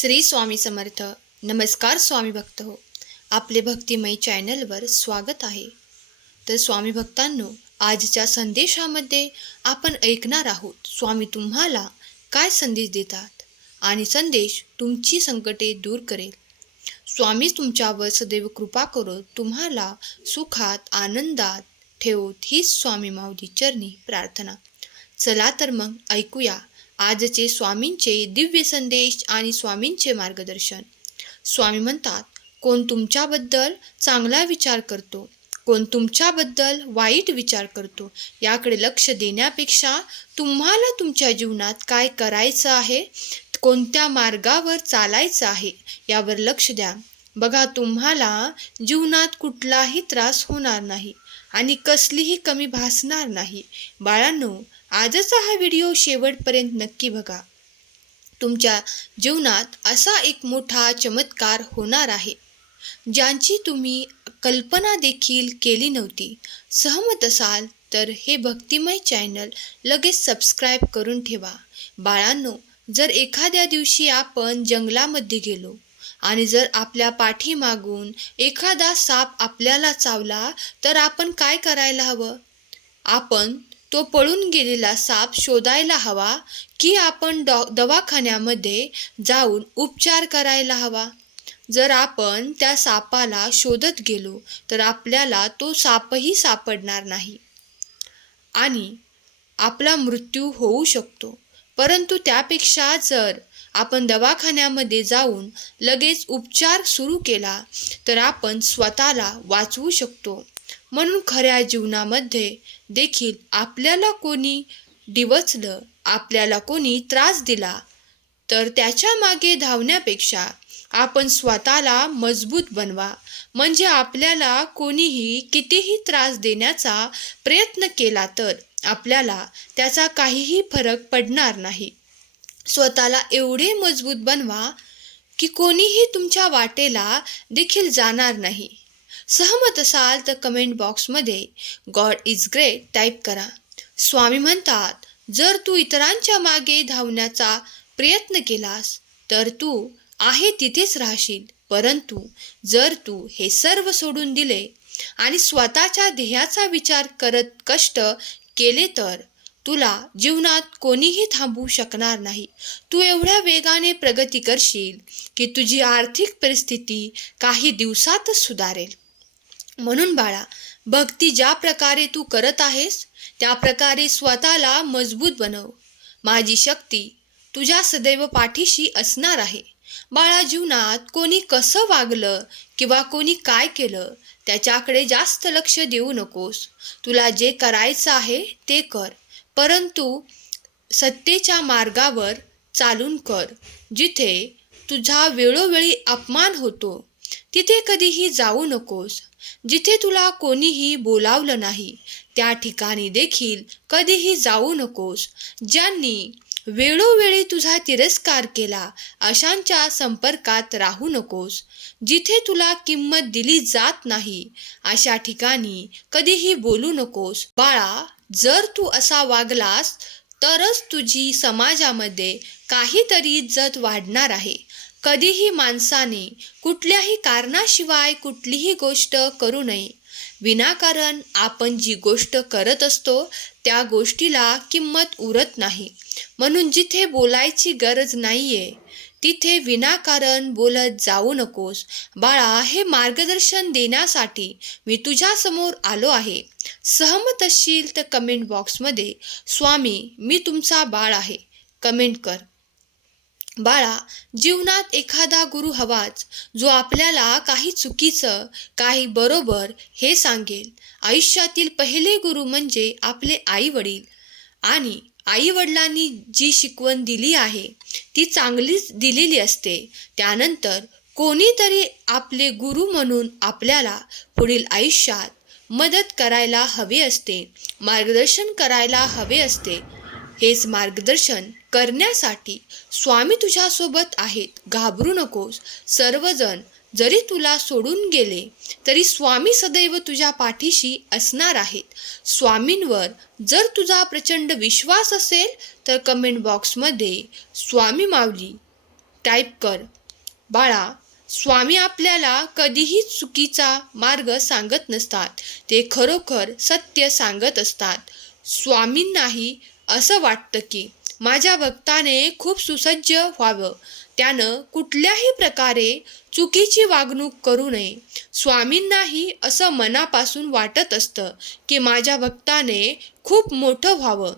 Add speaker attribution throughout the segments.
Speaker 1: श्री स्वामी समर्थ. नमस्कार स्वामी भक्त हो. आपले भक्तिमय चॅनलवर स्वागत आहे. तर स्वामी भक्तांनो आजच्या संदेशामध्ये आपण ऐकणार आहोत स्वामी तुम्हाला काय संदेश देतात? आणि संदेश तुमची संकटे दूर करेल. स्वामी तुमच्यावर सदैव कृपा करून तुम्हाला सुखात आनंदात ठेवत हीच स्वामी माऊली चरणी प्रार्थना. चला तर मग ऐकूया आजचे स्वामींचे दिव्य संदेश आणि स्वामींचे मार्गदर्शन. स्वामी म्हणतात कोण तुमच्याबद्दल चांगला विचार करतो कोण तुमच्याबद्दल वाईट विचार करतो याकडे लक्ष देण्यापेक्षा तुम्हाला तुमच्या जीवनात काय करायचं आहे कोणत्या मार्गावर चालायचं आहे यावर लक्ष द्या. बघा तुम्हाला जीवनात कुठलाही त्रास होणार नाही आणि कसलीही कमी भासणार नाही. बाळांनो आजचा हा व्हिडिओ शेवटपर्यंत नक्की बघा. तुमच्या जीवनात असा एक मोठा चमत्कार होणार आहे. ज्यांची तुम्ही कल्पना देखील केली नव्हती. सहमत असाल तर हे भक्तिमय चॅनल लगेच सबस्क्राईब करून ठेवा. बाळांनो जर एखाद्या दिवशी आपण जंगलामध्ये गेलो आणि जर आपल्या पाठीमागून एखादा साप आपल्याला चावला तर आपण काय करायला हवं? आपण तो पळून गेलेला साप शोधायला हवा की आपण डॉ दवाखान्यामध्ये जाऊन उपचार करायला हवा. जर आपण त्या सापाला शोधत गेलो तर आपल्याला तो सापही सापडणार नाही. आणि आपला मृत्यू होऊ शकतो. परंतु त्यापेक्षा जर आपण दवाखान्यामध्ये जाऊन लगेच उपचार सुरू केला तर आपण स्वतःला वाचवू शकतो. म्हणून खऱ्या जीवनामध्ये देखील आपल्याला कोणी डिवचलं आपल्याला कोणी त्रास दिला तर त्याच्यामागे धावण्यापेक्षा आपण स्वतःला मजबूत बनवा. म्हणजे आपल्याला कोणीही कितीही त्रास देण्याचा प्रयत्न केला तर आपल्याला त्याचा काहीही फरक पडणार नाही. स्वतःला एवढे मजबूत बनवा की कोणीही तुमच्या वाटेला देखील जाणार नाही. सहमत असाल तर कमेंट बॉक्समध्ये गॉड इज ग्रेट टाईप करा. स्वामी म्हणतात जर तू इतरांच्या मागे धावण्याचा प्रयत्न केलास तर तू आहे तिथेच राहशील. परंतु जर तू हे सर्व सोडून दिले आणि स्वतःच्या ध्येयाचा विचार करत कष्ट केले तर तुला जीवनात कोणीही थांबवू शकणार नाही. तू एवढ्या वेगाने प्रगती करशील की तुझी आर्थिक परिस्थिती काही दिवसातच सुधारेल. म्हणून बाळा भक्ती ज्या प्रकारे तू करत आहेस त्या प्रकारे स्वतःला मजबूत बनव. माझी शक्ती तुझ्या सदैव पाठीशी असणार आहे. बाळा जीवनात कोणी कसं वागलं किंवा कोणी काय केलं त्याच्याकडे जास्त लक्ष देऊ नकोस. तुला जे करायचं आहे ते कर परंतु सत्तेच्या मार्गावर चालून कर जिथे तुझा वेळोवेळी अपमान होतो. तिथे कधीही जाऊ नकोस. जिथे तुला कोणीही बोलावलं नाही त्या ठिकाणी देखील कधीही जाऊ नकोस. ज्यांनी वेळोवेळी तुझा तिरस्कार केला अशांच्या संपर्कात राहू नकोस. जिथे तुला किंमत दिली जात नाही अशा ठिकाणी कधीही बोलू नकोस. बाळा जर तू असा वागलास तरच तुझी समाजामध्ये काहीतरी इज्जत वाढणार आहे. कधीही माणसाने कुठल्याही कारणाशिवाय कुठलीही गोष्ट करू नये. विनाकारण आपण जी गोष्ट करत असतो त्या गोष्टीला किंमत उरत नाही. म्हणून जिथे बोलायची गरज नाहीये तिथे विनाकारण बोलत जाऊ नकोस. बाळा हे मार्गदर्शन देण्यासाठी मी तुझ्यासमोर आलो आहे. सहमत असशील तर कमेंट बॉक्समध्ये स्वामी मी तुमचा बाळ आहे. कमेंट कर. बाळा जीवनात एखादा गुरु हवाच जो आपल्याला काही चुकीचं काही बरोबर हे सांगेल. आयुष्यातील पहिले गुरु म्हणजे आपले आई वडील आणि आई वडिलांनी जी शिकवण दिली आहे ती चांगलीच दिलेली असते. त्यानंतर कोणीतरी आपले गुरु म्हणून आपल्याला पुढील आयुष्यात मदत करायला हवे असते मार्गदर्शन करायला हवे असते. हेच मार्गदर्शन करण्यासाठी स्वामी तुझ्यासोबत आहेत. घाबरू नकोस. सर्वजण जरी तुला सोडून गेले तरी स्वामी सदैव तुझ्या पाठीशी असणार आहेत. स्वामींवर जर तुझा प्रचंड विश्वास असेल तर कमेंट बॉक्समध्ये स्वामी माऊली टाईप कर. बाळा स्वामी आपल्याला कधीही चुकीचा मार्ग सांगत नसतात. ते खरोखर सत्य सांगत असतात. स्वामींनाही असं वाटतं की माझ्या भक्ताने खूप सुसज्ज व्हावं. त्यानं कुठल्याही प्रकारे चुकीची वागणूक करू नये. स्वामींनाही असं मनापासून वाटत असतं की माझ्या भक्ताने खूप मोठं व्हावं.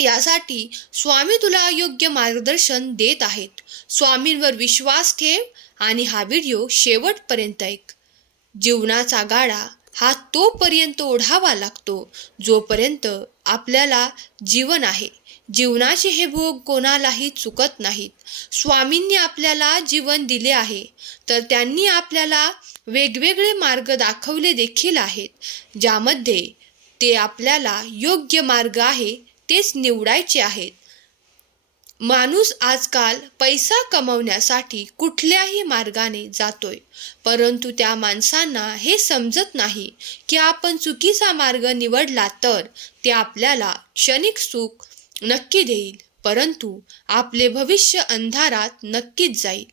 Speaker 1: यासाठी स्वामी तुला योग्य मार्गदर्शन देत आहेत. स्वामींवर विश्वास ठेव आणि हा व्हिडिओ शेवटपर्यंत ऐक. जीवनाचा गाडा हा तोपर्यंत ओढावा लागतो जोपर्यंत आपल्याला जीवन आहे. जीवनाचे हे भोग कोणालाही चुकत नाहीत. स्वामींनी आपल्याला जीवन दिले आहे तर त्यांनी आपल्याला वेगवेगळे मार्ग दाखवले देखील आहेत ज्यामध्ये ते आपल्याला योग्य मार्ग आहे तेच निवडायचे आहेत. माणूस आजकाल पैसा कमवण्यासाठी कुठल्याही मार्गाने जातोय परंतु त्या माणसांना हे समजत नाही की आपण चुकीचा मार्ग निवडला तर ते आपल्याला क्षणिक सुख नक्की देईल परंतु आपले भविष्य अंधारात नक्कीच जाईल.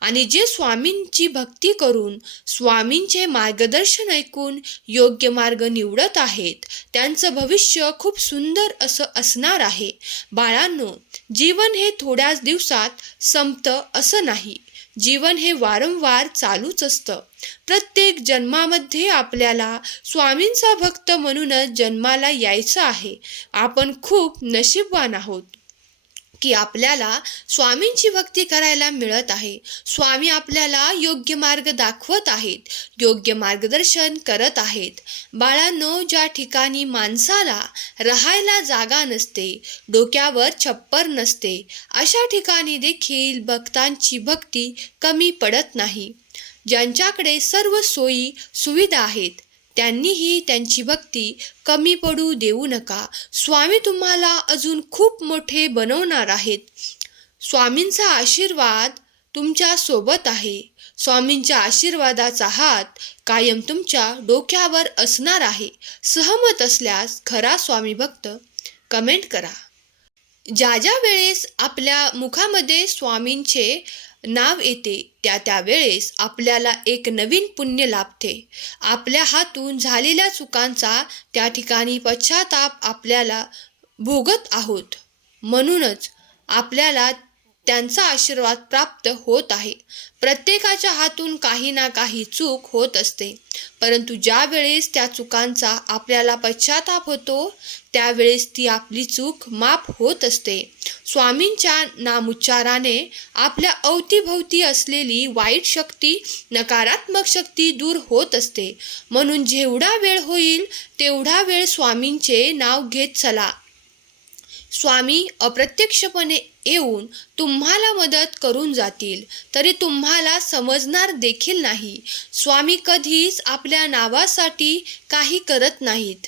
Speaker 1: आणि जे स्वामींची भक्ती करून स्वामींचे मार्गदर्शन ऐकून योग्य मार्ग निवडत आहेत त्यांचं भविष्य खूप सुंदर असं असणार आहे. बाळांनो जीवन हे थोड्याच दिवसात संपतं असं नाही. जीवन हे वारंवार चालूच असतं. प्रत्येक जन्मामध्ये आपल्याला स्वामींचा भक्त म्हणूनच जन्माला यायचं आहे. आपण खूप नशीबवान आहोत की आपल्याला स्वामींची भक्ती करायला मिळत आहे. स्वामी आपल्याला योग्य मार्ग दाखवत आहेत योग्य मार्गदर्शन करत आहेत. बाळांनो ज्या ठिकाणी माणसाला राहायला जागा नसते डोक्यावर छप्पर नसते अशा ठिकाणी देखील भक्तांची भक्ती कमी पडत नाही. ज्यांच्याकडे सर्व सोयी सुविधा आहेत त्यांनीही त्यांची भक्ती कमी पडू देऊ नका. स्वामी तुम्हाला अजून खूप मोठे बनवणार आहेत. स्वामींचा आशीर्वाद तुमच्यासोबत आहे. स्वामींच्या आशीर्वादाचा हात कायम तुमच्या डोक्यावर असणार आहे. सहमत असल्यास खरा स्वामी भक्त कमेंट करा. ज्या ज्या वेळेस आपल्या मुखामध्ये स्वामींचे नाव येते त्या त्या वेळेस आपल्याला एक नवीन पुण्य लाभते. आपल्या हातून झालेल्या चुकांचा त्या ठिकाणी पश्चाताप आपल्याला भोगत आहोत. म्हणूनच आपल्याला त्यांचा आशीर्वाद प्राप्त होत आहे. प्रत्येकाच्या हातून काही ना काही चूक होत असते. परंतु ज्या वेळेस त्या चुकांचा आपल्याला पश्चाताप होतो त्यावेळेस ती आपली चूक माफ होत असते. स्वामींच्या नामुच्चाराने आपल्या अवतीभोवती असलेली वाईट शक्ती नकारात्मक शक्ती दूर होत असते. म्हणून जेवढा वेळ होईल तेवढा वेळ स्वामींचे नाव घेत चला. स्वामी अप्रत्यक्षपणे येऊन तुम्हाला मदत करून जातील. तरी तुम्हाला समजणार देखील नाही. स्वामी कधीच आपल्या नावासाठी काही करत नाहीत.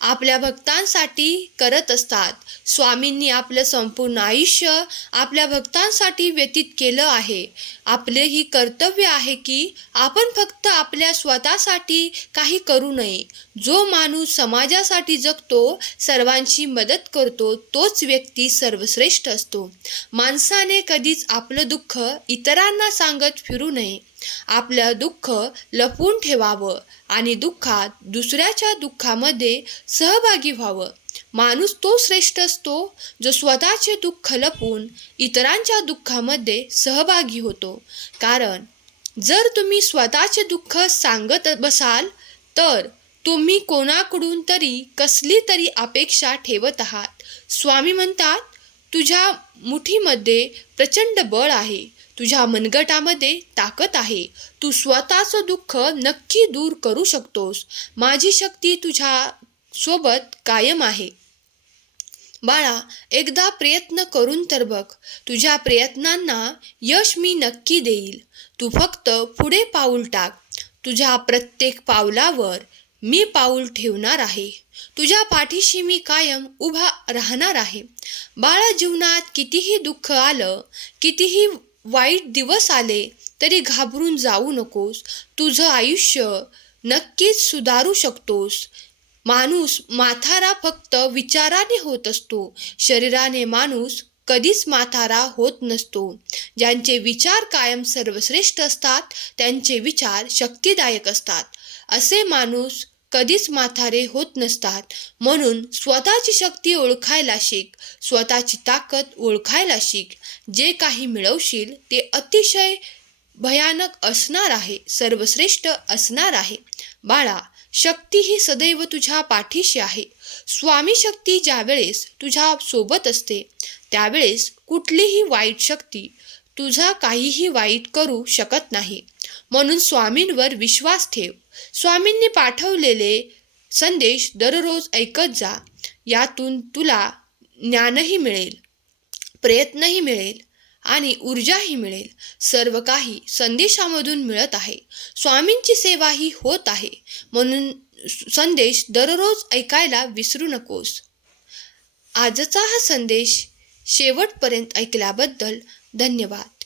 Speaker 1: आपल्या भक्तांसाठी करत असतात. स्वामींनी आपलं संपूर्ण आयुष्य आपल्या भक्तांसाठी व्यतीत केलं आहे. आपले ही कर्तव्य आहे की आपण फक्त आपल्या स्वतःसाठी काही करू नये. जो माणूस समाजासाठी जगतो सर्वांची मदत करतो तोच व्यक्ती सर्वश्रेष्ठ असतो. माणसाने कधीच आपलं दुःख इतरांना सांगत फिरू नये. आपलं दुःख लपवून ठेवावं आणि दुःखात दुसऱ्याच्या दुःखामध्ये सहभागी व्हावं. माणूस तो श्रेष्ठ असतो जो स्वतःचे दुःख लपवून इतरांच्या दुःखामध्ये सहभागी होतो. कारण जर तुम्ही स्वतःचे दुःख सांगत बसाल तर तुम्ही कोणाकडून तरी कसली तरी अपेक्षा ठेवत आहात. स्वामी म्हणतात तुझ्या मुठीमध्ये प्रचंड बळ आहे. तुझ्या मनगटामध्ये ताकद आहे. तू स्वतःचं दुःख नक्की दूर करू शकतोस. माझी शक्ती तुझ्या सोबत कायम आहे. बाळा एकदा प्रयत्न करून तर बघ. तुझ्या प्रयत्नांना यश मी नक्की देईल. तू फक्त पुढे पाऊल टाक. तुझ्या प्रत्येक पावलावर मी पाऊल ठेवणार आहे. तुझ्या पाठीशी मी कायम उभा राहणार आहे. बाळा जीवनात कितीही दुःख आलं कितीही वाईट दिवस आले तरी घाबरून जाऊ नकोस. तुझं आयुष्य नक्कीच सुधारू शकतोस. माणूस माथारा फक्त विचाराने होत असतो. शरीराने माणूस कधीच माथारा होत नसतो. ज्यांचे विचार कायम सर्वश्रेष्ठ असतात त्यांचे विचार शक्तिदायक असतात. असे माणूस कधीच माथारे होत नसतात. म्हणून स्वतःची शक्ती ओळखायला शिक. स्वतःची ताकद ओळखायला शिक. जे काही मिळवशील ते अतिशय भयानक असणार आहे. सर्वश्रेष्ठ असणार आहे. बाळा शक्ती ही सदैव तुझ्या पाठीशी आहे. स्वामी शक्ती ज्यावेळेस तुझ्या सोबत असते त्यावेळेस कुठलीही वाईट शक्ती तुझा काहीही वाईट करू शकत नाही. म्हणून स्वामींवर विश्वास ठेव. स्वामींनी पाठवलेले संदेश दररोज ऐकत जा. यातून तुला ज्ञानही मिळेल प्रयत्नही मिळेल आणि ऊर्जाही मिळेल. सर्व काही संदेशामधून मिळत आहे. स्वामींची सेवाही होत आहे. म्हणून संदेश दररोज ऐकायला विसरू नकोस. आजचा हा संदेश शेवटपर्यंत ऐकल्याबद्दल धन्यवाद.